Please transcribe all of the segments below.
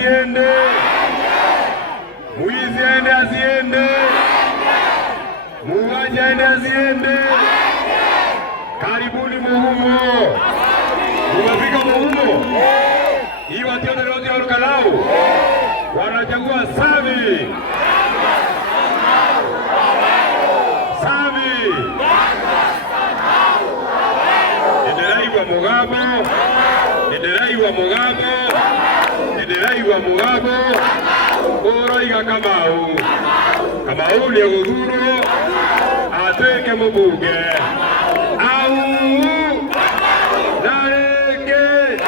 asiende? Mwizi aende asiende? Muuaji aende asiende? Karibuni Mugumo. Umefika Mugumo? Hii wationa wote walukalau wanachagua Sami. Sami. Nideraigwa Mugabo. Nideraigwa Mugabo. Nideraigwa Mugabo. Oroiga Kamau. Kamau ni Uhuru. Atweke mubuge. Au. Nareke.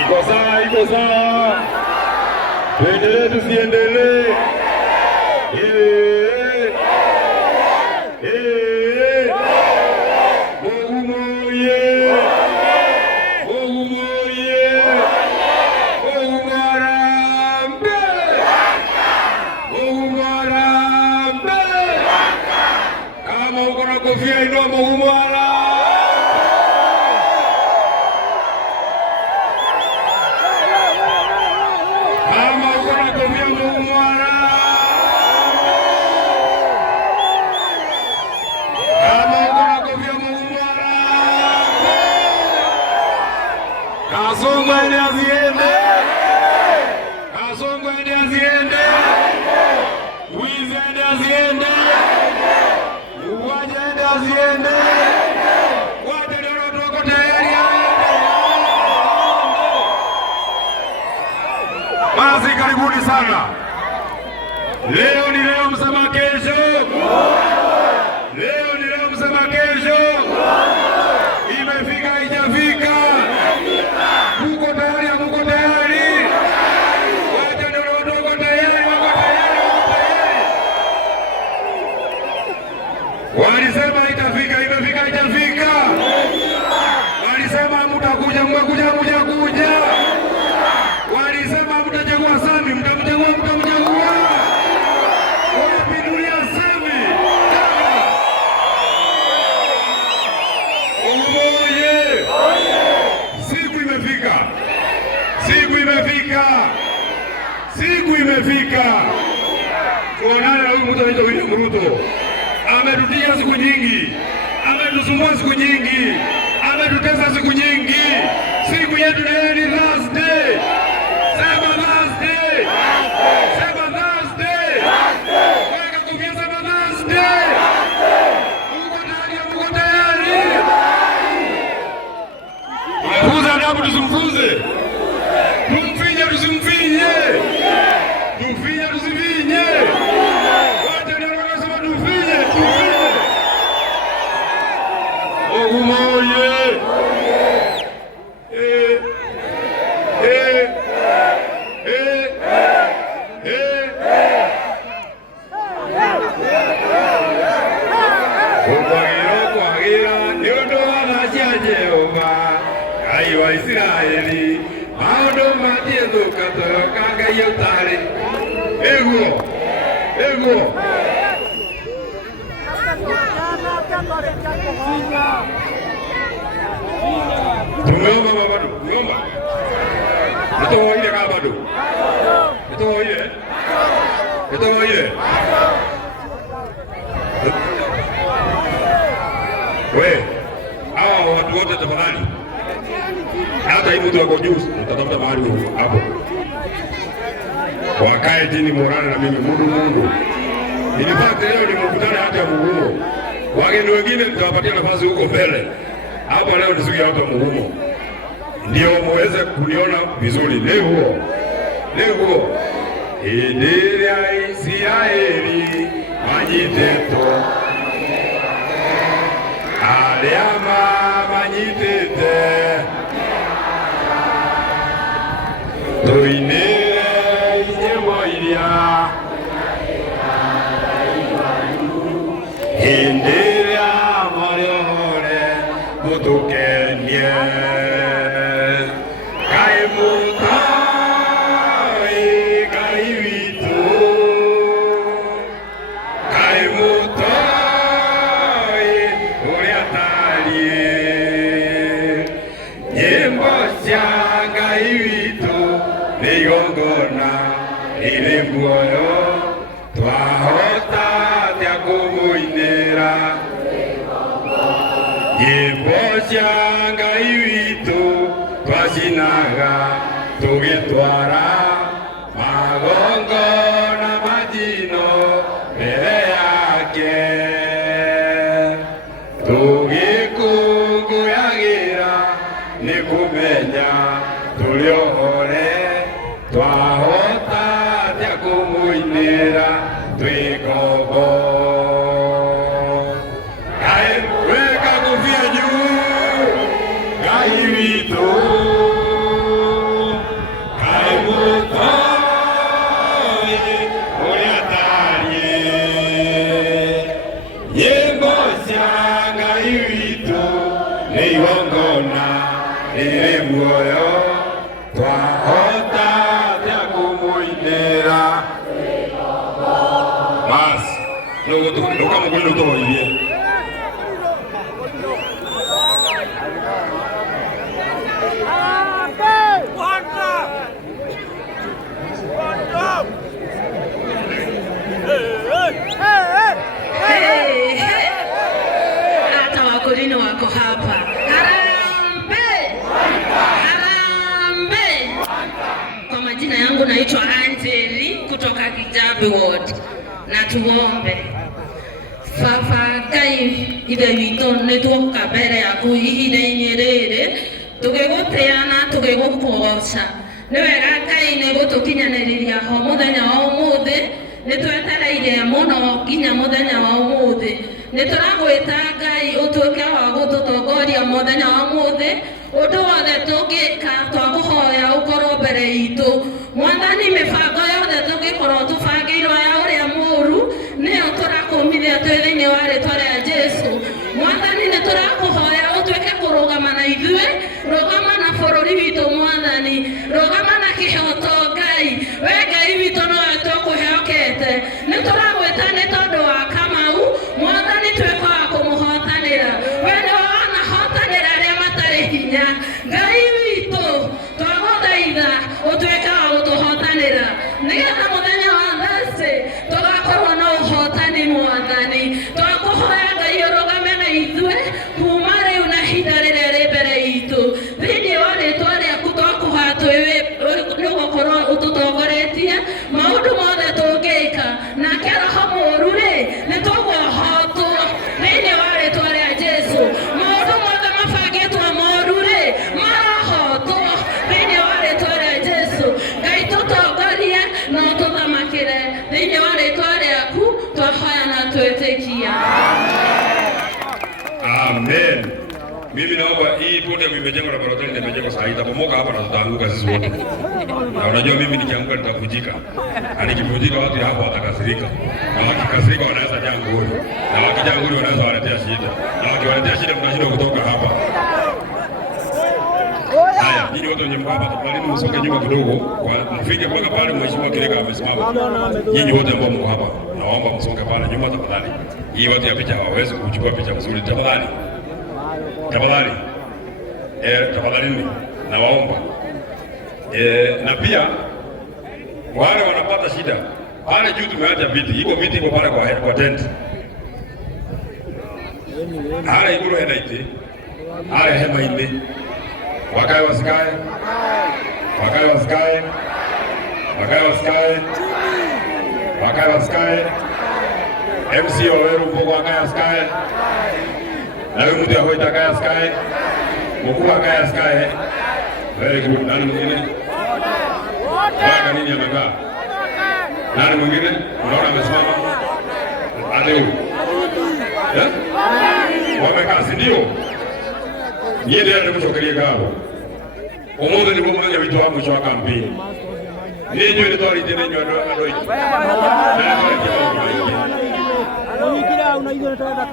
Iko sawa, iko sawa. Tuendelee tusiendelee? Mugumo ye. Mugumo ye. Mugumo arambe. Mugumo arambe. Kama uko na kofia inua Mugumo arambe. Kasongo ende asiende. Kasongo ende asiende. Mwizi ende asiende. Muuaji ende asiende. Wote ndio wako tayari aende. Basi karibuni sana. Leo ni leo, msema kesho. Leo ni leo, msema kesho. Imefika haijafika. Muko tayari, muko tayari? Wacha ndio wako tayari, wako tayari, wako tayari. Walisema itafika, imefika haijafika. Walisema mtakuja, mtakuja, mtakuja. Walisema mtachagua Sami, mtamchagua, mtamchagua. Unapindulia Sami. Oye! Siku imefika. Siku imefika. Siku imefika. Tuonane na huyu mtu anaitwa William Ruto. Ametutia siku nyingi. Ametusumbua siku nyingi. Ametutesa siku nyingi. Siku yetu leo ni Thursday. Sema Thursday. Sema Thursday. Weka kofia, sema Thursday. Uko tayari, uko tayari? Mfuze adabu tusimfuze. Tumfinye tusimfinye. Tumfinye tusifinye. Wote ndio wanasema tumfinye, tumfinye. Mugumo ye. Wa Israeli maondo mathietho katoroka Ngai utari eguo eguo tumeomba bado tumeomba nitoile kama bado nitoile we hao watu wote tafadhali. Hata hivi mtu wako juu, nitatafuta mahali hapo. Wakae chini morana na mimi Mungu. Nilipata leo ni mkutano hata Mugumo. Wageni wengine nitawapatia nafasi huko mbele. Hapa leo ni siku ya watu wa Mugumo. Ndio muweze kuniona vizuri leo. Leo. Ndiria Israeli majiteto. Aliama majitete. Toine yemoiria Hindiria morehore mutukenie Kai mutai kai vitu Kai mutai uriatarie nyimbo cia Ngai witũ twacinaga tũgĩtwara magongona majino mbere yake, tũgĩkũngũyagĩra nĩ kũmenya tũrĩ ohore twahota atĩa kũmũinĩra twĩ ngombo. Weka kofia juu, Ngai witũ kaĩ mũtoi ũrĩa atariĩ. Nyĩmbo cia Ngai witũ nĩ igongona rĩrĩ muoyo twahota atĩa kũmũinĩra. Basi ndũkamũkũrĩre ũtoirie. Hata wakorino wako hapa. Harambee! Harambee! Kwa majina yangu naitwa Angeli kutoka Kijabe Ward. Na tuombe. Fafa Ngai ithe witũ nĩtuoka mbere yaku ihinda-inĩ rĩrĩ tũgĩgũtĩana tũgĩgũkũgoca. Nĩ wega Ngai nĩgũtũkinyanĩrĩria ho mũthenya wa ũmũthĩ, nĩtwetereire mũno nginya mũthenya wa ũmũthĩ. Nĩtũragwĩta Ngai ũtuĩke wa gũtũtongoria mũthenya wa ũmũthĩ, ũndũ wothe tũngĩka twakũhoya ũkorwo mbere itũ. Mwathani mĩbango yothe tũngĩkorwo tũbangĩirwo ya ũrĩa mũũru nĩyo tũrakũmithia twĩ thĩinĩ wa rĩtwa rĩa Jesũ. Mwathani nĩtũrakũhoya ũtuĩke kũrũgama na ithuĩ, rũgama na bũrũri witũ Mwathani, rũgama na kĩhoto Ngai. We Ngai witũ nowe tũkwĩhokete, nĩtũragwĩta nĩ tondũ wa Kamau, Mwathani tuĩke wa kũmũhotanĩra. We nĩwe wanahotanĩra arĩa matarĩ hinya. Ngai witũ twagũthaitha ũtuĩke wa gũtũhotanĩra, nĩgetha mũthenya wa Thursday tũgakorwo na ũhotani Mwathani. Twakũhoya Ngai ũrũgame na ithuĩ kuma rĩu na ihinda rĩrĩa rĩ mbere itũ, thĩinĩ wa rĩtwa rĩaku twakũhoya nĩgũkorwo ũtũtongoretie maũndũ mothe tũngĩka, nake roho mũũru rĩ nĩtũkũhotwo thĩinĩ wa rĩtwa rĩa Jesũ. Maũndũ mothe mabangĩtwo moru rĩ marohotwo thĩinĩ wa rĩtwa rĩa Jesũ. Ngai tũtongorie na ũtũthamakĩre thĩinĩ wa rĩtwa rĩaku twahoya na twĩtĩkia. Amen. Mimi naomba hii podium imejengwa na Baraza limejengwa saa hii, itabomoka hapa na tutaanguka sisi wote. Na unajua mimi nikianguka nitavunjika. Na nikivunjika watu hapo watakasirika. Na wakikasirika wanaweza jaa nguri. Na wakijaa nguri wanaweza waletea shida. Na wakiwaletea shida mnashindwa kutoka hapa. Haya, ninyi wote wenye mko hapa tafadhali msonge nyuma kidogo, mfike mpaka pale mheshimiwa Kirega amesimama. Nyinyi wote ambao mko hapa, naomba msonge pale nyuma tafadhali. Hii watu ya picha hawawezi kuchukua picha nzuri tafadhali. Tafadhali. Tafadhali nawaomba. Na pia wale wanapata shida. Pale juu tumeacha viti. Iko viti iko pale kwa tent. Hale iko henda ite. Hale hema ine. Wakae wasikae. Wakae wasikae. Wakae wasikae. Wakae wasikae. MC Oweru mpogo wakae wasikae. Na wewe mtu ahoita kaya sky. Mkuu kaya sky. Very good. Nani mwingine? Bwana nini amekaa? Nani mwingine? Unaona amesimama? Adeu. Wamekaa si ndio? Yeye ndiye anakushokelia galo. Omonde ni bomanya vitu wangu cha kampeni. Ninyi ndio tawali tena nyo ndo. Unaiona tawala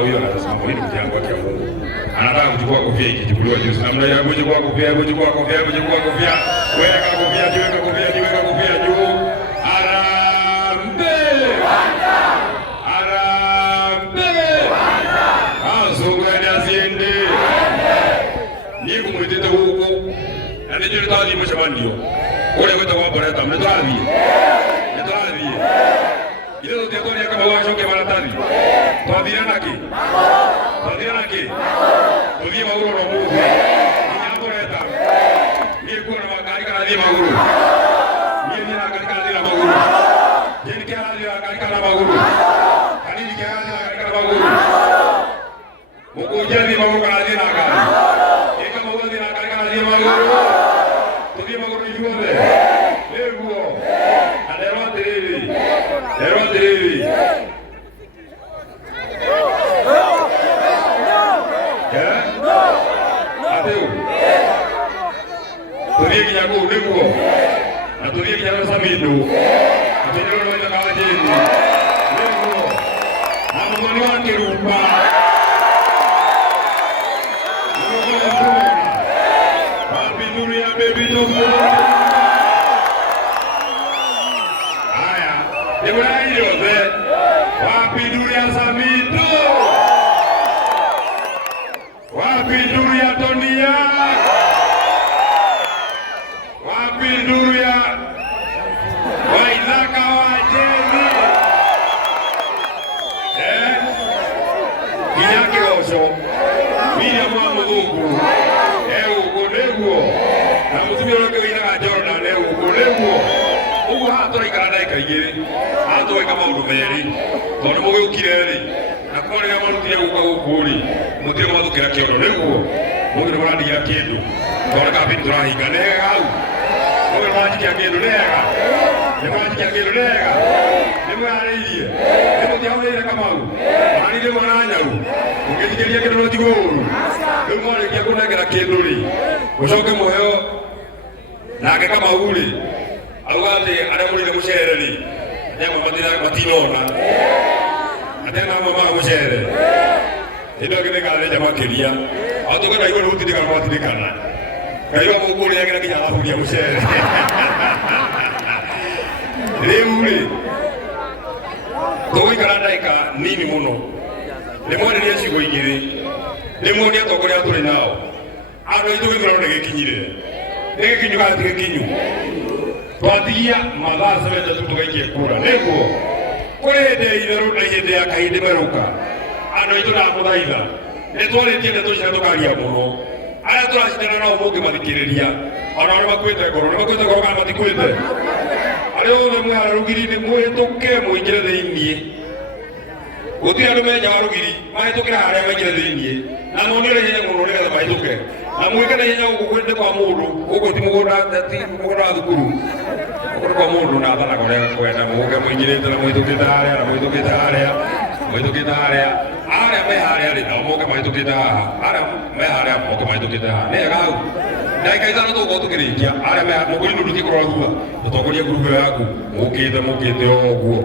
huyo anasema hili mjango wake Mungu. Anataka kuchukua kofia ikichukuliwa juu. Namna ya kuchukua kofia, kuchukua kofia, kuchukua kofia. Weka kofia juu, weka kofia juu, weka kofia juu. nĩ njũĩ tũrathiĩ mũcemanio ũrĩa gwĩtagwo Mboreta, nĩ tũrathiĩ ithe tũtiatwarire Kamau acoke maratathi twathire nakĩ tũthiĩ magũrũ no mũthĩ nginya Mboreta niĩ kuona ngari karathiĩ magũrũ niĩ na ngari karathiĩ na magũrũ Jeni kĩ arathiĩ na ngari kana magũrũ Kanini kĩ arathiĩ na ngari kana magũrũ Mũkũnji athiĩ magũrũ karathiĩ na ngari Kamau athiĩ na ngari karathiĩ magũrũ tũthiĩ magũrũ ithuothe nĩguo na nderwo atĩrĩrĩ tũthiĩ nginya kũu nĩguo na tũthiĩ nginya na Samindo tũthiĩ na Kajeni nĩguo na mũthoni wa Kĩrumba wapinduria baby tofu haya nĩmũraire othe wapinduria Samindo wapinduria Tonia wapinduria Waithaka wa Jeni nginya Kĩgoco William wa Mũthũngũ ũguo nĩguo na mũtumia ũrĩa ũngĩ wĩinaga Jordan ũguo nĩguo ũguo haha tũraikara ndagĩka igĩrĩ haha tũgeka maũndũ merĩ tondũ mũgĩũkire-rĩ na kuma rĩrĩa marutire gũka gũkũ rĩ mũtirĩ mwathũkĩra kĩondo nĩguo mũndũ nĩmũrandigia kĩndũ tondũ kambĩni tũrahinga nĩ hega hau mũndũ nĩmũranjikia kĩndũ nĩ hega nĩmwĩharĩirie nĩmũtiahũrĩire Kamau nani nĩ mwananyaru mũngĩthikĩria kĩndũ no ti ũũru rĩu mwarĩkia kũnengera kĩndũ-rĩ mũcoke mũheo nake Kamau-rĩ auga atĩ arĩa mũrĩire mũcere-rĩ nyama matinona atena mama mũcere hĩndĩ ĩngĩ nĩngathĩnja makĩria atũgana igũrũ gũtindĩkana gwatindĩkana Ngai wa mũkũrĩa nginya arahuria mũcere rĩu-rĩ tũgũikara ndagĩka nini mũno nĩmwarĩrie ciugo igĩrĩ nĩmuonie atongoria tũrĩ nao andũ aitũ gĩthurano nĩgĩkinyire nĩgĩkinyu kana ti gĩkinyu twatigia mathaa 7 tu tũgaikie kura nĩguo kũrĩ hĩndĩ ya itherũ na hĩndĩ ya kahĩndĩ merũka andũ aitũ ndamũthaitha nĩtwarĩtie ndeto ciao tũkaria mũno arĩa tũracindana nao mũngĩmathikĩrĩria ona arĩa makuĩte ngoro kana matikuĩte arĩa othe mwĩhara rũgiri nĩ mwĩtũke mũingĩre thĩiniĩ gũtirĩ andũ menja wa rũgiri mahĩtũkĩra harĩa maingĩre thĩiniĩ na monere hinya mũno nĩgetha mahĩtũke na mwĩke na hinya gũkũ kwĩndĩ kwa mũndũ gũkũ ti mũgũnda wa thukuru gũkũ kwa mũndũ na athanaga ũrĩa kwenda mũgũke mũingĩrĩte na mũhĩtũkĩte harĩa na mũhĩtũkĩte harĩa arĩa me harĩa-rĩ nao moke mahĩtũkĩte haha arĩa me harĩa moke mahĩtũkĩte haha nĩ hega hau ndagĩka ithano tũgũkorwo tũkĩrĩkia arĩa me mũgũri nũndũti kũrora thutha mũtongoria ngurubu ĩyo yaku mũkĩte ũguo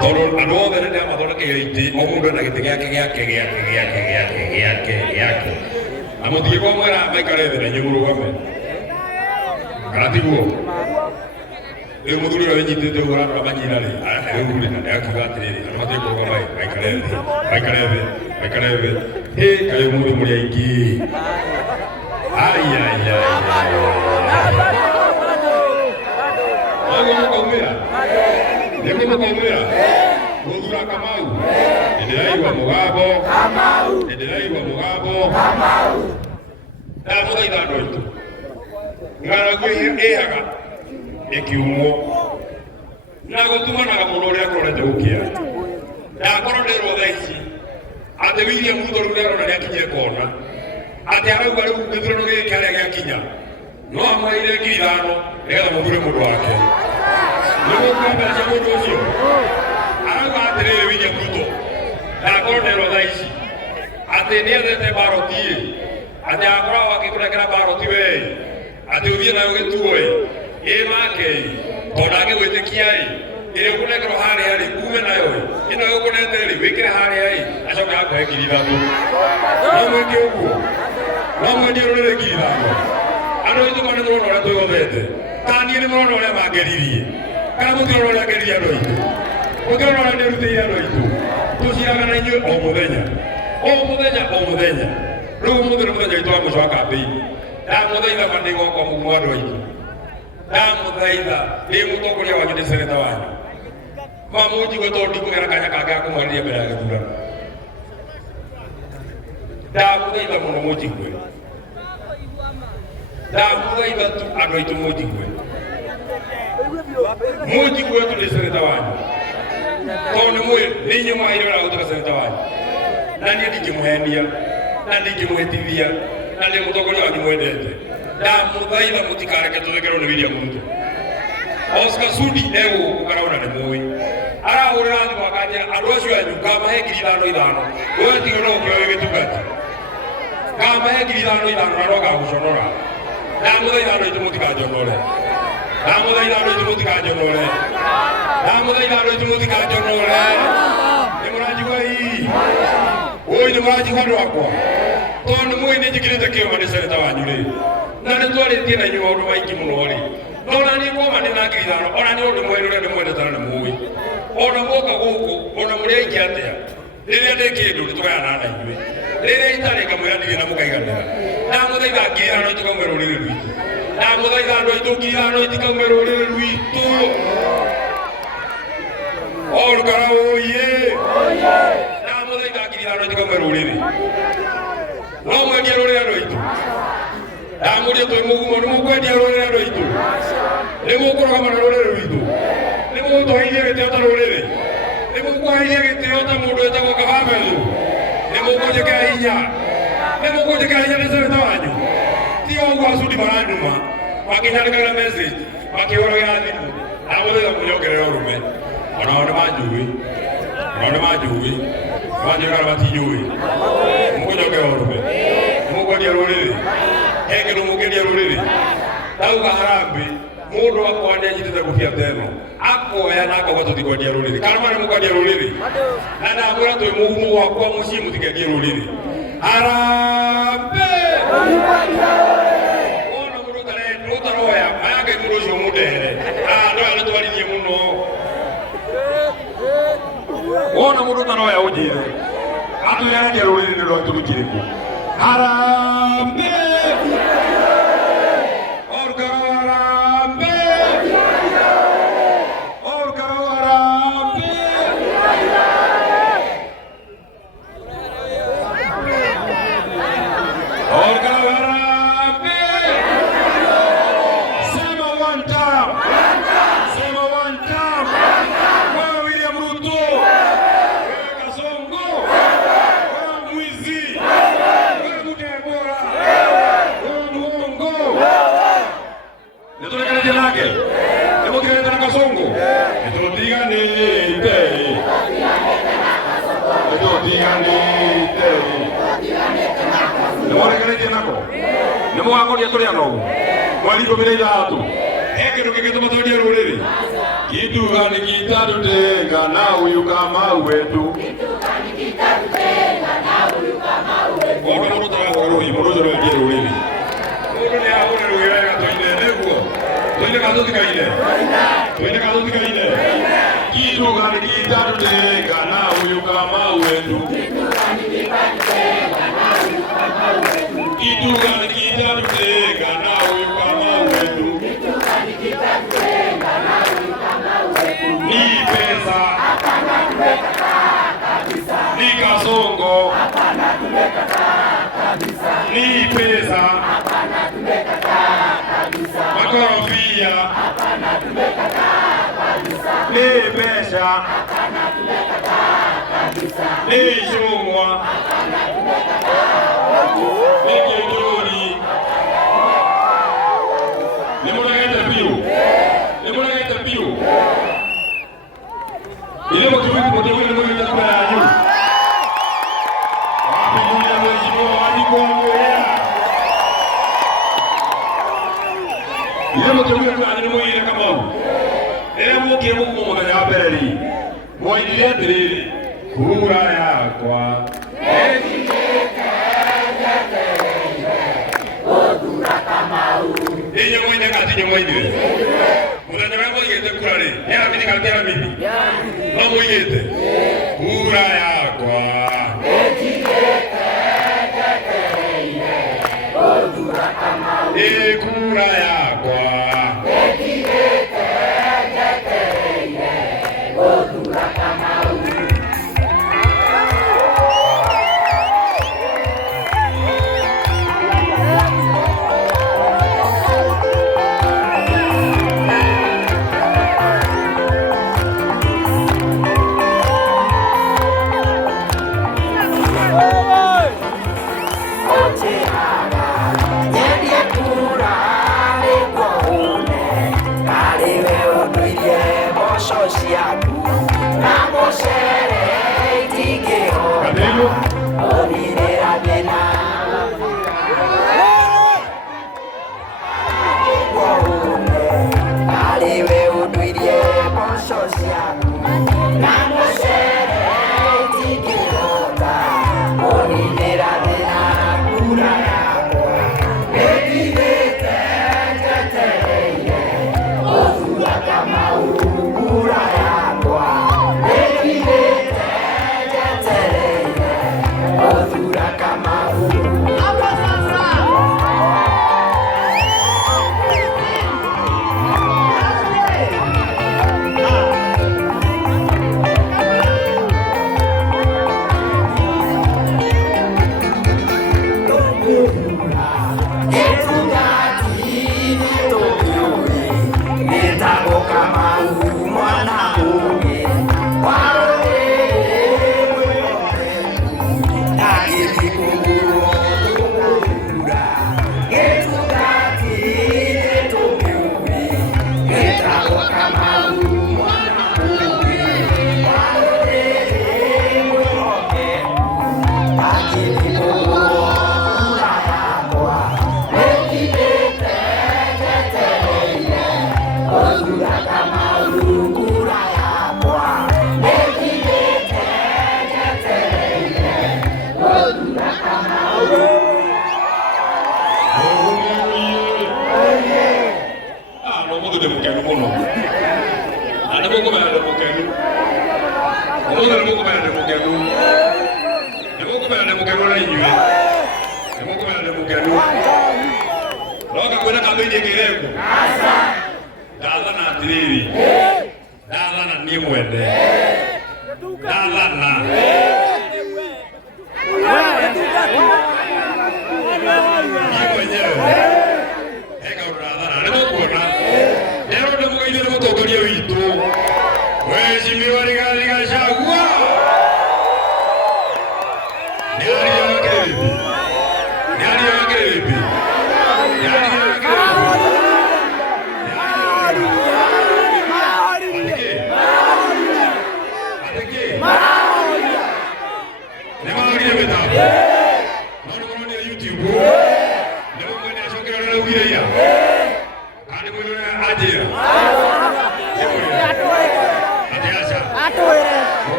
tondũ andũ othe nĩ ndĩramathondekeire itĩ o mũndũ ena gĩtĩ gĩake na mũtingĩkorwo mwĩra maikare thĩ na inyuĩ mũrũgame kana tiguo rĩu mũthuri ũrĩa wĩnyitĩte ũguo arandora manyina-rĩ rĩu-rĩ na nĩakiuga atĩrĩrĩ andũ matirĩ kũrũgama maikare thĩ kaĩ mũndũ mũrĩ aingĩ nĩguo mũkaumĩra gũthura Kamau nĩndĩraigua mũgambo ndamũthaitha andũ aitũ ng'aragu ĩhaga ĩkiumwo na gũtumanaga mũno ũrĩa akorete gũkĩra ndakorwo nderwo thaa ici atĩ William Ruto rĩu nĩarona nĩakinyire kona atĩ arauga rĩu gĩthurano gĩkĩ harĩa gĩakinya no amũheire 5,000 nĩgetha mũthure mũndũ wake nĩgũkwamberecia mũndũ ũcio arauga atĩrĩrĩ William Ruto ndakorwo nderwo thaa ici atĩ nĩethete baroti-ĩ atĩ akoragwo agĩkũnengera baroti wee atĩ ũthiĩ nayo gĩtuo-ĩ ĩmake-ĩ tondũ angĩgwĩtĩkia-ĩ ĩrĩa ũkũnengerwo harĩa-rĩ ume nayo-ĩ ĩno ũkũnete-rĩ wĩkĩre harĩa-ĩ acoke akũhe 3,000 no mwĩke ũguo no mwendie rũrĩrĩ 3,000 andũ aitũ kana nĩmũrona ũrĩa twĩgothete kana niĩ nĩmũrona ũrĩa mangeririe kana mũtirona ũrĩa ngeririe andũ aitũ mũtirona ũrĩa ndĩrutĩire andũ aitũ tũciraga na inyuĩ o mũthenya rĩu ũmũthĩ nĩ mũthenya witũ wa mũico wa kambĩini ndamuthaitha mandigo kwa mugwado itu ndamuthaitha ndi mutongoria wanyu ndi seneta wanyu mamunjigwe tondu kugera kanya kange akumwariria mbere ya githurano ndamuthaitha muno munjigwe ndamuthaitha tu andu aitu munjigwe tu ndi seneta wanyu tondu ni nyuma ile wala gutuka seneta wanyu na ni ndikimuhenia na ndikimwitithia na ndi mutongoria wanyu mwendete ndamuthaitha mutikareke tuthekerwo ni William Ruto Oscar Sudi ego karaona ni muwi arahurira thimu akanjira andu acio anyu kamahe 5,000 wewe tigono ukioe gitugati kamahe 5,000 na roga guconora ndamuthaitha andu aitu mutikanjonore ndamuthaitha andu aitu mutikanjonore ndamuthaitha andu aitu mutikanjonore ni murajigwa hii oi ni murajigwa andu akwa tondu muwi ni njikirite kiuma ni seneta wanyu ri na ni twaritie na inyuĩ maũndũ maingĩ mũno ri ona ni kuoma ni na 5,000 ona ni ũndũ mwerũ ũrĩa ndĩmwendete na nĩmũĩ ona muoka gũkũ ona mũrĩ aingĩ atĩa rĩrĩa ndĩ kĩndũ nĩtũgayana na inyuĩ rĩrĩa itarĩ kamwĩra ndirĩ na mũkaiganĩra ndamũthaitha 5,000 itikaume rũrĩrĩ rwitũ ndamũthaitha andũ aitũ 5,000 itikaume rũrĩrĩ rwitũ orũkara ũiĩ ndamũthaitha 5,000 itikaume rũrĩrĩ no mwendie rũrĩrĩ andũ aitũ ndamũria twĩ mũgumo nĩ mũkwendia rũrĩrĩ andũ aitũ nĩ mũkũrũgama na rũrĩrĩ rwitũ nĩ mũgũtũheithia gĩtĩo ta rũrĩrĩ nĩ mũkũheithia gĩtĩo ta mũndũ wĩtagwo Kabambethu nĩ mũkũnjĩkĩra hinya nĩ seneta wanyu ti ũguo Sudi maranuma makĩnyandĩkaga message makĩhũragĩra thimũ ndamũthaitha mũnyogerere ũrũme onao nĩ manjũĩ manjũĩ kana matinyũĩ mũkũnyongera ũrũme mũkwendia rũrĩrĩ engĩ mũkwendia rũrĩrĩ ndauga harambĩ mundu wakwa nĩ anyitĩte gũbia teno akoya na akauga tũtikwendia rũrĩrĩ kana marĩ mũkwendia rũrĩrĩ na ndamwĩra twĩ mũgumu wakwa mũciĩ mũtikendie rũrĩrĩ harambĩ ona mũndũ ũtaroya ayake mũndũ ũcio mũndere ndoya nĩtwaririe mũno ona mũndũ ũtaroya ũnjĩre atũyarendia rũrĩrĩ nĩ rwa tũrũkĩrĩku harambĩ nĩmũgakoria tũrĩa nogu mweri 13 kĩndũ gĩgĩtũma twendia rũrĩrĩ gĩtuga nĩ gĩtarũtenga na ũyũ Kamau wetu ona mũndũ tarahũrũi mũndũ ũcio nĩendia rũrĩrĩ mũndũ nĩ ahũrĩrũi wega tũine nĩguo tũine kana tũtikaine gĩtuga nĩ gĩtarũtenga na ũyũ Kamau wetu gĩtuga nĩ gĩtarũtenga na ũyũ Kamau wetu ni pesa ni kasongo ni pesa makorofia ni pesa ni chungwa ni kidoni ni mwanagaita piu ile mkivuti mtewele mwe itakuwa yanyu wapi dunia mheshimiwa wajikuongea ile mtewele kwa mwe ile kama ile mke Mungu mmoja hapereri mwaidie tiriri kura yakwa Inyo mwende kati nyo mwende Mutanya wako igete kura ri Yara mini kaltera mimi Mamu igete Kura yakwa Ejigete Odura Kamau kura yakwa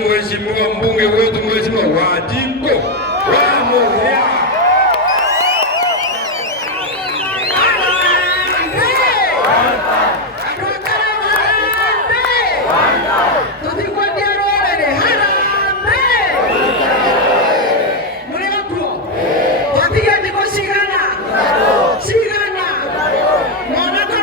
Mheshimiwa mbunge wetu Mheshimiwa Wajiko Ramoya. Mwana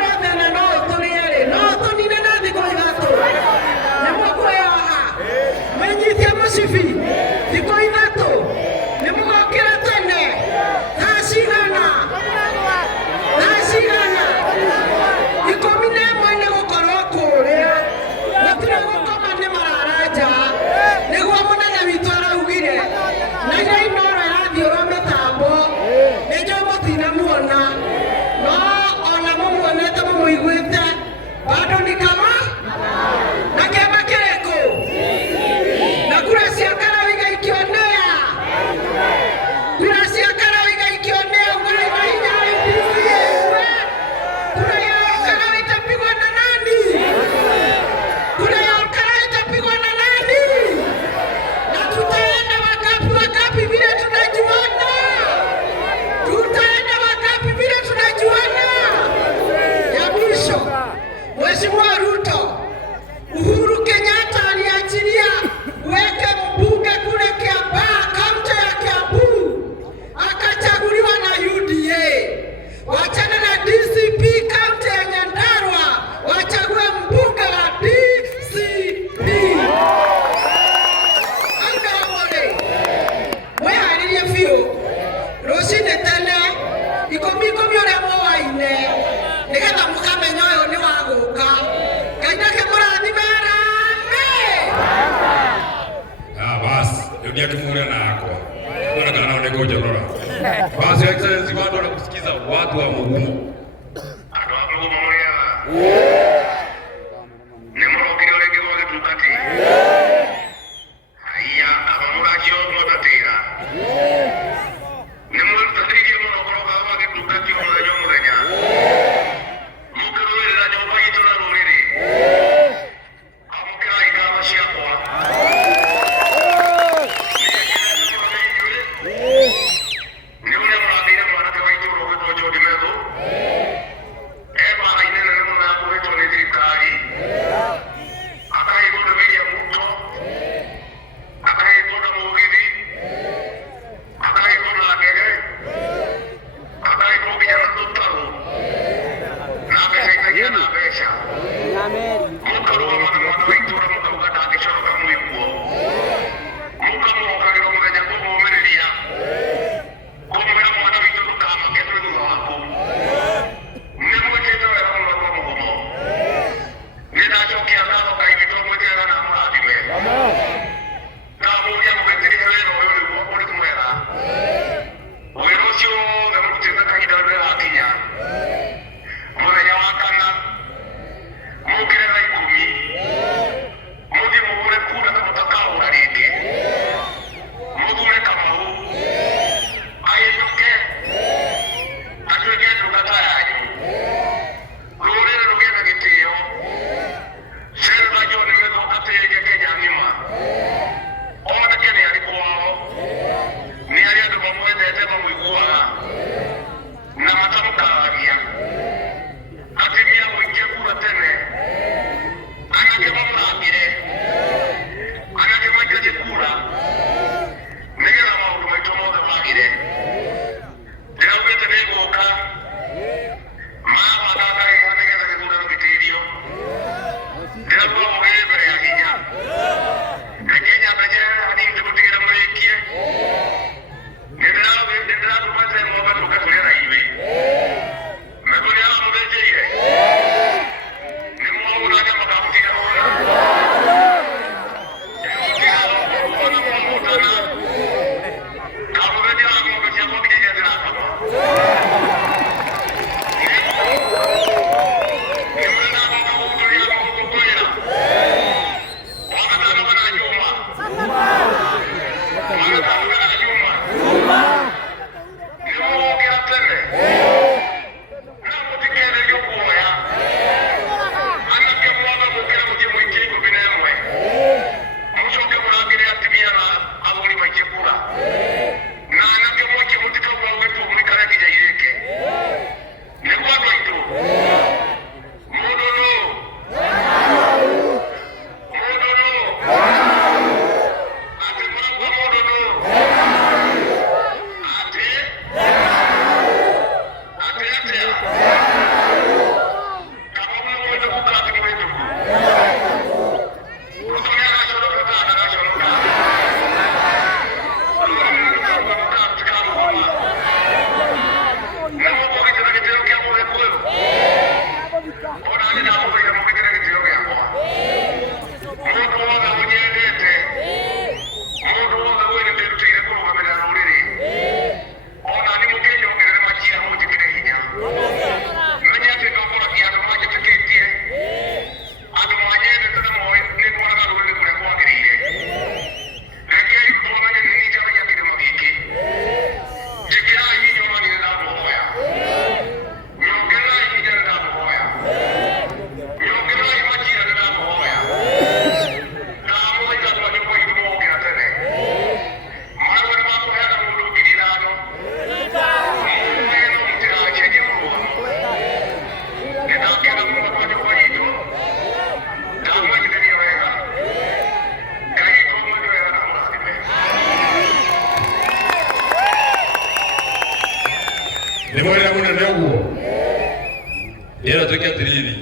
Era tukia tiriri.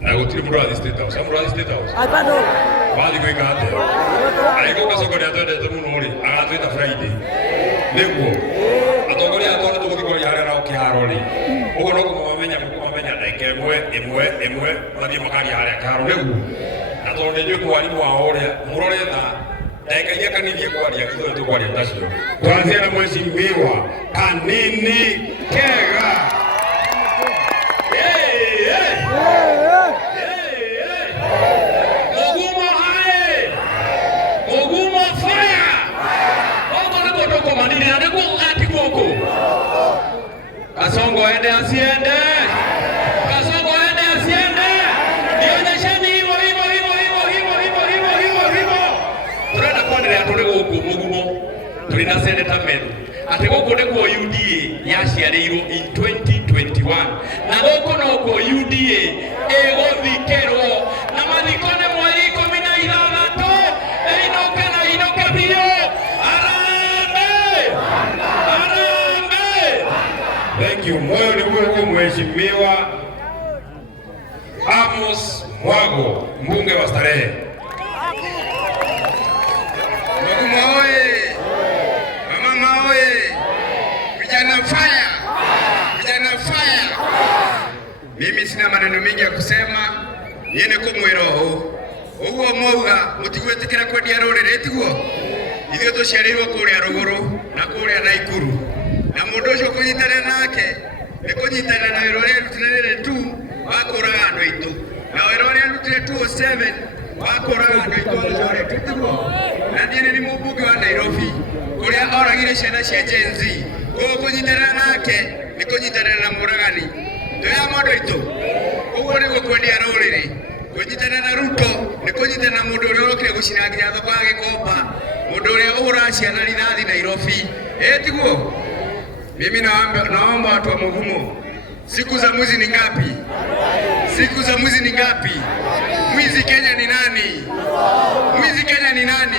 Na gutiri murathi State House. Murathi State House. Bado. Bathi gwika atia. Aliko kacogoria twendete muno ri agatwita Friday. Niguo. Atongoria atone tuguthigoria haria na ukiharo ri. Ugo no kumamenya ndeke imwe mathie makaria haria karo niguo. Na tondu njuĩ mwarimu wao uria murore tha ndekagia kanithie kwaria kitho tukwaria tacio. Tuanzie na mheshimiwa Kanini Kega. Kasongo aende asiende? Kasongo aende asiende? Nionyesheni hivyo. Turenda kuendelea tuli guku mugumo. Tuli na Senator Meru. Ati guku niguo UDA yaciarirwo in 2021. Na guku no guo UDA iguthikerwo. Na mathiko ni mweri 16. Inoke biũ. Thank you. Moyo ni huo Mheshimiwa Amos Mwago, mbunge wa Starehe. Mugumo oye! Mama oye! Vijana fire! Vijana fire! Mimi sina maneno mengi ya kusema. Yene kumwira uguo mwauga mutigwetikira kwendia rurire tiguo. Ithuĩ tũciarĩirwo kũrĩa rũgũrũ na kũrĩa Naikuru. Na mũndũ ũcio kũnyitanĩra nake nĩ kũnyitanĩra na wĩra ũrĩa arutire tu wa kũraga andũ aitũ. Na wĩra ũrĩa arutire 207 wa kũraga andũ aitũ othe tũtiguo. Na niĩ nĩ mũmbunge wa Nairobi kũrĩa oragire ciana cia Gen Z. Koguo kũnyitanĩra nake nĩ kũnyitanĩra na mũragani. Tũrĩa mũndũ aitũ. Ũguo nĩguo kwendia rũrĩrĩ. Kũnyitanĩra na Ruto nĩ kũnyitanĩra na mũndũ ũrĩa ũrokire gũcina nginya thoko ya Gĩkomba. Mũndũ ũrĩa ũhũraga ciana rithathi Nairobi. Tiguo. Mimi naomba watu wa Mugumo, siku za mwizi ni ngapi? Siku za mwizi ni ngapi? Mwizi Kenya ni nani? Mwizi Kenya ni nani?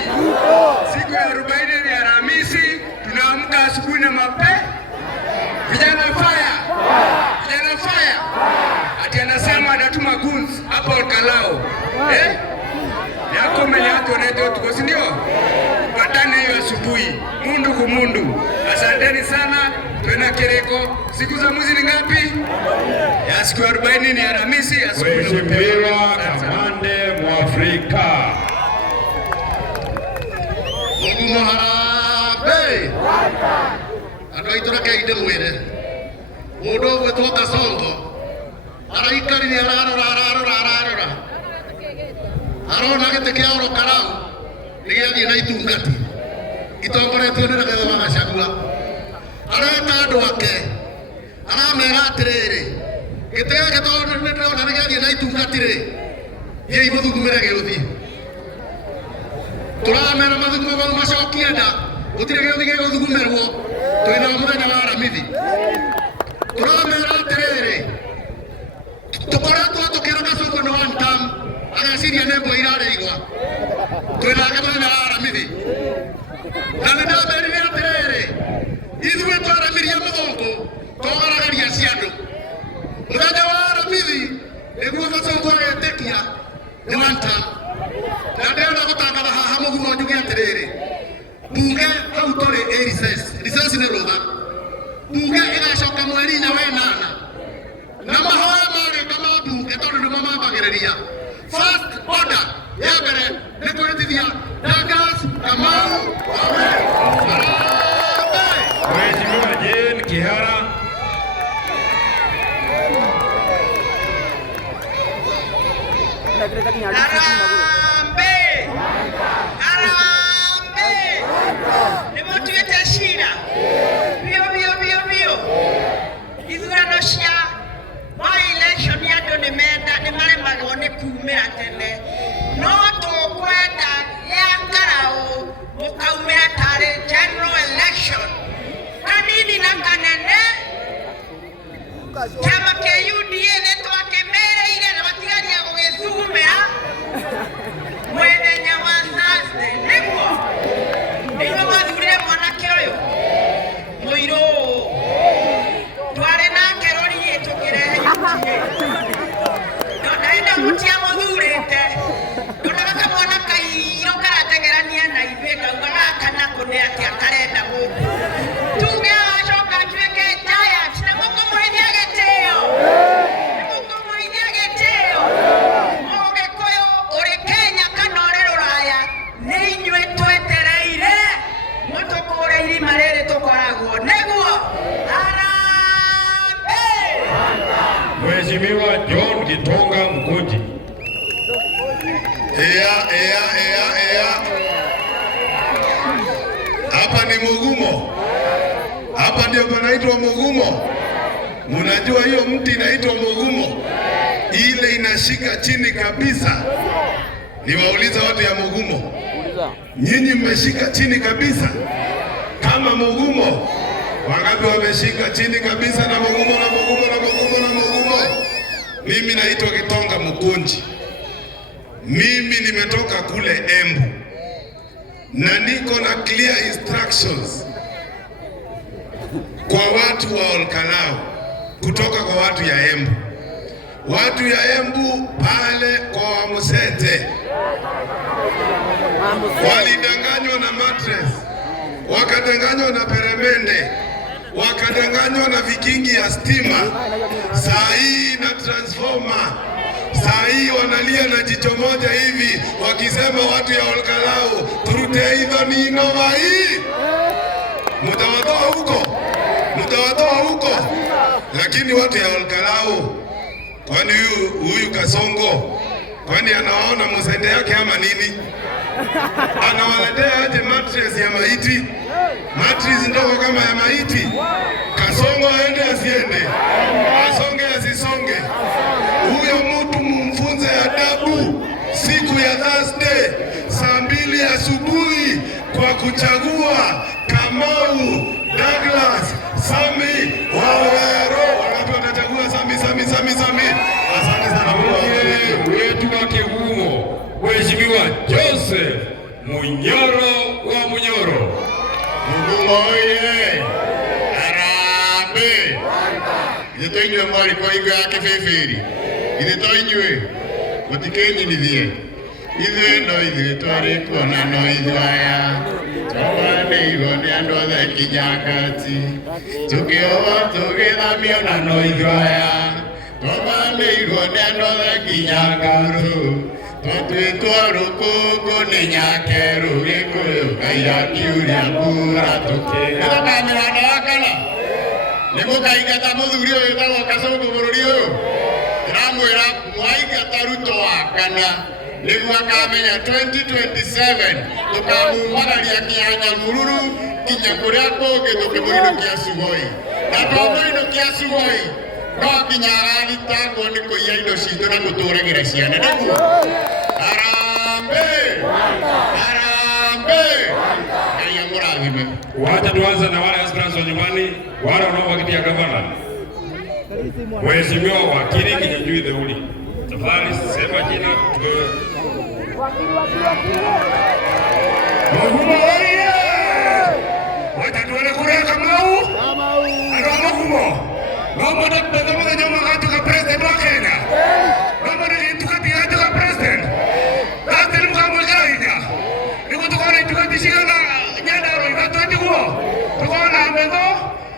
Siku ya 40 ni Alhamisi, tunaamka asubuhi na mapema. Vijana fire! Vijana fire! Ati anasema atatuma guns hapo Olkalao. Yako mbele yako neto tuko si ndio? Patane hiyo asubuhi. Mundu kumundu. Asanteni sana. Twena Kereko. Siku za mwizi ni ngapi? Ya siku 40 ni Alhamisi, asubuhi. Mheshimiwa Kamande Mwafrika. Mugumo harambe. Andũ aitũ reke ndĩmwĩre. Mũndũ ũgwĩtwo Kasongo araikari nĩ ararora. Arona gĩtĩ kĩa Olkarau nĩgĩathiĩ na itungati. Itongoretio nĩ Rigathĩ wa Gachagua. Areta andũ ake. Aramera atĩrĩrĩ. Gĩtĩ gĩkĩ tondũ nĩndĩrona nĩgĩathiĩ na itungati rĩ. Thiĩi mũthugumĩre gĩũthi. Tũramera mathugumo mau macokie nda. Gũtirĩ gĩũthi gĩgũthugumerwo. Twĩna mũthenya wa Aramithi. Tũramera atĩrĩrĩ. Tũkoretwo tũkĩra Kasongo nĩ one term. Ageciria nĩ mbũi irarĩigua. Twĩnake mũthenya wa Aramithi. Na nĩndamerire atĩrĩrĩ. Ithuĩ twaramirie mũthũngũ. Twagaragaria ciandũ. Mũthenya wa Aramithi nĩguo Kasongo agetĩkia nĩ one term. Na ndĩrenda gũtangatha haha Mugumo njuge atĩrĩrĩ. Mbunge hau tũrĩ recess nĩ rũtha. Mbunge ĩgacoka mweri-inĩ wa 8. Na mahoya marĩka ma mbunge tondũ nĩmo mambagĩrĩria. First order ya mbere nĩ kũrĩtithia Douglas Kamau Wawere. Mheshimiwa Jane Kihara. Harambe! Nĩmũtuĩte cira. Biũ. Ithurano cia by-election andũ nĩmaremagwo nĩ kumĩra tene. No tũkwenda ya Ngarau mũkaumĩra tarĩ general election. Kanini na kanene. Chama kĩa UDA nĩtwakĩmereire na matigaria gũgĩthugumĩra. Mũthenya wa Thursday nĩguo mathurire mwanake ũyũ mũirũ. Twarĩ nake rori tũkĩrehe ndaenda mũtia mũthurĩte. Ndonaga kamwana kairũ karatengerania na ithuĩ ngauga gaka nako nĩ atĩa karenda mũndũ. Tuge agacoka atuĩke giant na mũkũmũhithia gĩtĩo. Mũkũmũhithia gĩtĩo. Mũgĩkũyũ ũrĩ Kenya kana ũrĩ Rũraya nĩ inyuĩ twetereire. Mũtũkũre irima rĩrĩ tũkoragwo nĩguo. Mheshimiwa John Gitonga Mkuji. Hapa ni Mugumo. Hapa ndio panaitwa Mugumo. Mnajua hiyo mti inaitwa Mugumo, ile inashika chini kabisa. Niwauliza watu ya Mugumo, nyinyi mmeshika chini kabisa kama Mugumo? Wangapi wameshika chini kabisa na Mugumo na Mugumo na Mugumo na Mugumo? Mimi naitwa Gitonga Mukunji. Mimi nimetoka kule Embu na niko na clear instructions kwa watu wa Olkalau kutoka kwa watu ya Embu. Watu ya Embu pale kwa Wamusete walidanganywa na mattress, wakadanganywa na peremende, wakadanganywa na vikingi ya stima. Saa hii na transformer, saa hii wanalia na jicho moja hivi wakisema watu ya Olkalau turute hizo ni inova hii. Mutawatoa huko, mutawatoa huko. Lakini watu ya Olkalau, kwani huyu Kasongo, kwani anawaona msende yake ama nini? Anawaletea aje mattress ya maiti? Mattress ndogo kama ya maiti. Kasongo aende asiende, asonge asisonge. Huyo mtu mumfunze adabu siku ya Thursday saa 2 asubuhi kwa kuchagua Kamau, Douglas, Sami, Waweru. Wangapi watachagua Sami? Asante sana wetu wa Kigumo, Mheshimiwa Joseph Munyoro wa Munyoro. Mugumo oye! Arambe! Ito inywe mwari kwa ingo ya kififiri. Ito inywe gutikenyi nithie. Ithuĩ no ithuĩ twarĩkuona no ithuaya twabanĩirwo nĩ andũ othe kinya ngati tũkĩohwo tũgĩthamio na no ithuaya twabanĩirwo nĩ andũ othe kinya ngarũ twatuĩtwo rũkũngũ nĩ nyakerũ Gĩkũyũ Ngai akiuria mbura tũkĩgĩtũkamĩra andũ a kana nĩ mũkaingata mũthuri ũyũ wĩtagwo Kasongo bũrũri ũyũ. Ndĩramwĩra mwaingata Ruto wa kana nĩguo akamenya 2027 tũkamumagaria Kĩanya Mũruru kinya kũrĩa kũngĩ tũkĩmũinũkia Sugoi. Na twamũinũkia Sugoi no kinya agathitangwo nĩ kũiya indo citũ na gũtũragĩra ciana. Nĩguo harambĩ harambĩ. Ngai amũrathime. Wacha tuanze na wale aspirants wa nyumbani, wale wanaowakitia gavana. Mheshimiwa wakili Kinyanjui Theuri, tafadhali sema jina. Mugumo oye! Wacha tuone kura Kamau. Ano Mugumo. Ngombo na pesa mwenye nyama katu ka president wa Kenya. Ngombo na kitu ka president. Hata ni mkamwe kaida. Niko tukona tukatishika na nyanda ro ikatwati huo. Tukona mbego.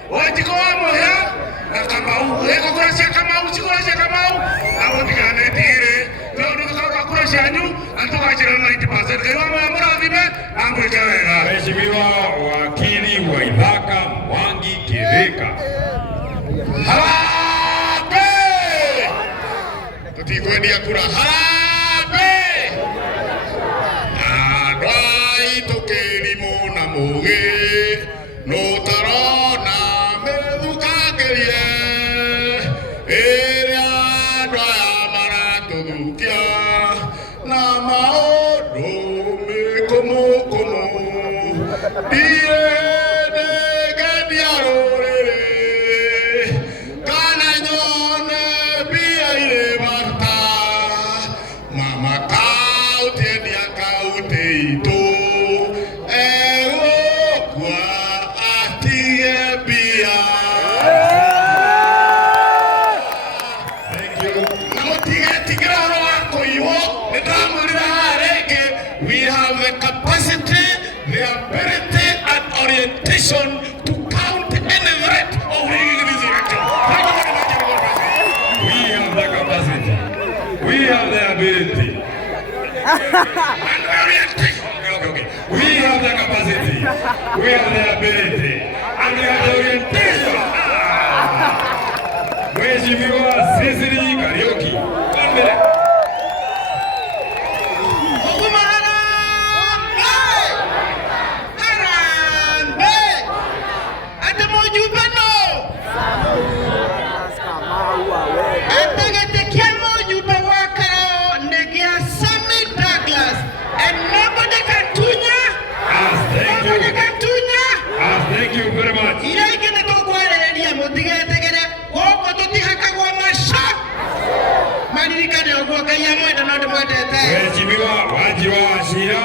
Wajiko wa moya na Kamau. Eko kura sia Kamau, sikura sia Kamau. Awo tikane tire. Mheshimiwa wakili wa Ithaka Mwangi Kithika. Harambee! Tutikwendia kura harambee! Adai tukelimu na muge no tarona medhukagerie eria daya maratudukia na maodo mekomo die de gadiarore kana nyone bia ile marta mama kaute dia kaute ito ego kwa atie bia. We have the capacity, the ability and orientation to count any threat of rigging this election. We have the capacity, we have the ability, and orientation. Okay. We have the capacity, we have the ability, and we have the orientation. Mheshimiwa Sisiri Kariuki. 1 minute. ya mwenda na ndo mwenda ete. Mheshimiwa Wanjiru wa Wachira.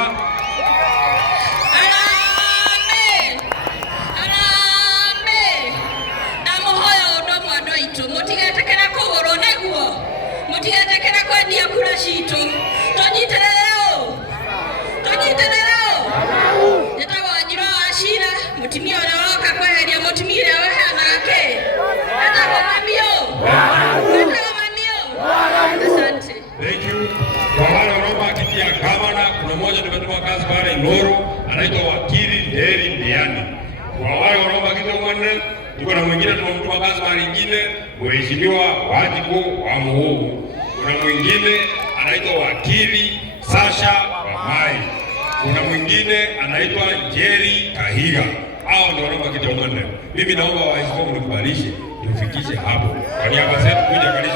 Arambe. Ndamuhoya undu mwana itu. Mutigetekera kuguru neguo. Mutigetekera kwendia kura citu. Tonyiterereo. Nitagwo Wanjiru wa Wachira. Mutumia uria woka kweheria mutumia uria wehanake. Nitagwo mamio. Asante. Thank you. Kwa wale wanaomba kiti ya gavana, kuna mmoja nimetuma kazi pale Ngoro, anaitwa wakili Nderi Ndiani. Kwa wale wanaomba kiti ya gavana, tuko na mwingine tumemtuma kazi pale nyingine, Mheshimiwa Wanjiru wa Muhuu. Kuna mwingine anaitwa wakili Sasha Wamai. Kuna mwingine anaitwa Jerry Kahiga. Hao ndio wanaomba kiti ya gavana. Mimi naomba waheshimiwa mnikubalishe tufikishe hapo. Kwa niaba zetu kuja kalisha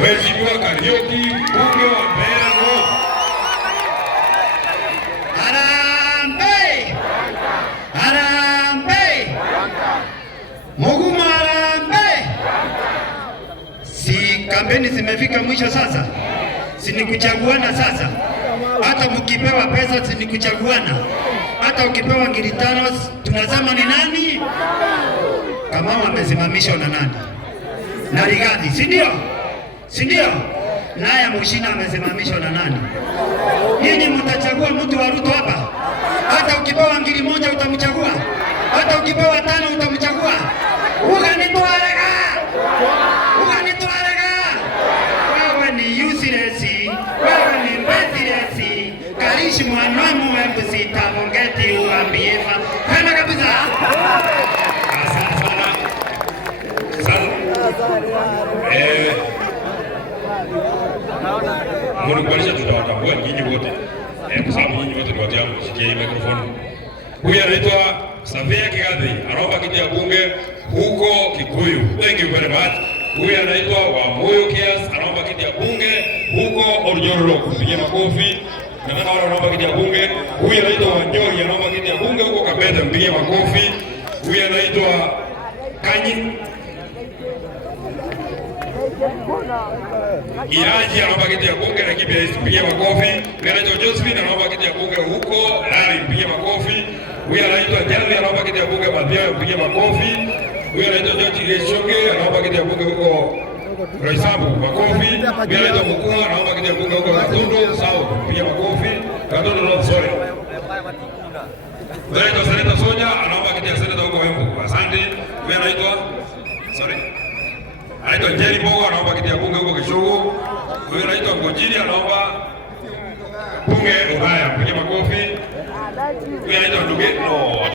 Mheshimiwa Kariuki, mbunge wa Mbeya North. Harambee! Harambee! Mugumo harambee! Si kampeni zimefika mwisho sasa? Si ni kuchaguana sasa? Hata mkipewa pesa si ni kuchaguana? Hata ukipewa ngiri 5 tunasema ni nani? Kamau amesimamishwa na nani? Na Rigathi, si ndio? Si ndio? Naye Mushina amesimamishwa na nani? Nyinyi mtachagua mtu wa Ruto hapa? Hata ukipewa ngiri 1 utamchagua? Hata ukipewa 5 utamchagua? Uganitwarega! Wewe ni useless, wewe ni worthless. Karishi mwanamu wangu sitabongeti uambieva. Kana kabisa. Asante sana. Mnikubalisha tutawatambua nyinyi wote. Kwa sababu nyinyi wote ni watu wangu, shikia hii mikrofoni. Huyu anaitwa Safia Kigathi, anaomba kiti ya bunge huko Kikuyu. Thank you very much. Huyu anaitwa Wamuyu Kias, anaomba kiti ya bunge huko Oljoro. Kupigia makofi. Nataka wale wanaomba kiti ya bunge. Huyu anaitwa Wanjoi, anaomba kiti ya bunge huko Kabete. Mpigie makofi. Huyu anaitwa Kanyi Iraji, anaomba kiti ya bunge na KPS. Mpigie makofi. Huyu anaitwa Josephine, anaomba kiti ya bunge huko Rari. Mpigie makofi. Huyu anaitwa Jali, anaomba kiti ya bunge Mathia. Mpigie makofi. Huyu anaitwa George Geshoge, anaomba kiti ya bunge huko Raisabu. Makofi. Huyu anaitwa Mukua, anaomba kiti ya bunge huko Katondo South. Mpigie makofi. Katondo North, sorry. Huyu anaitwa Seneta Sonya, anaomba kiti ya seneta huko Embu. Asante. Huyu anaitwa Jerry Bogo, anaomba kiti ya bunge huko Kishugu. Huyu anaitwa Ngojiri, anaomba bunge Ubaya. Mpigie makofi. Huyu anaitwa Ndugeto.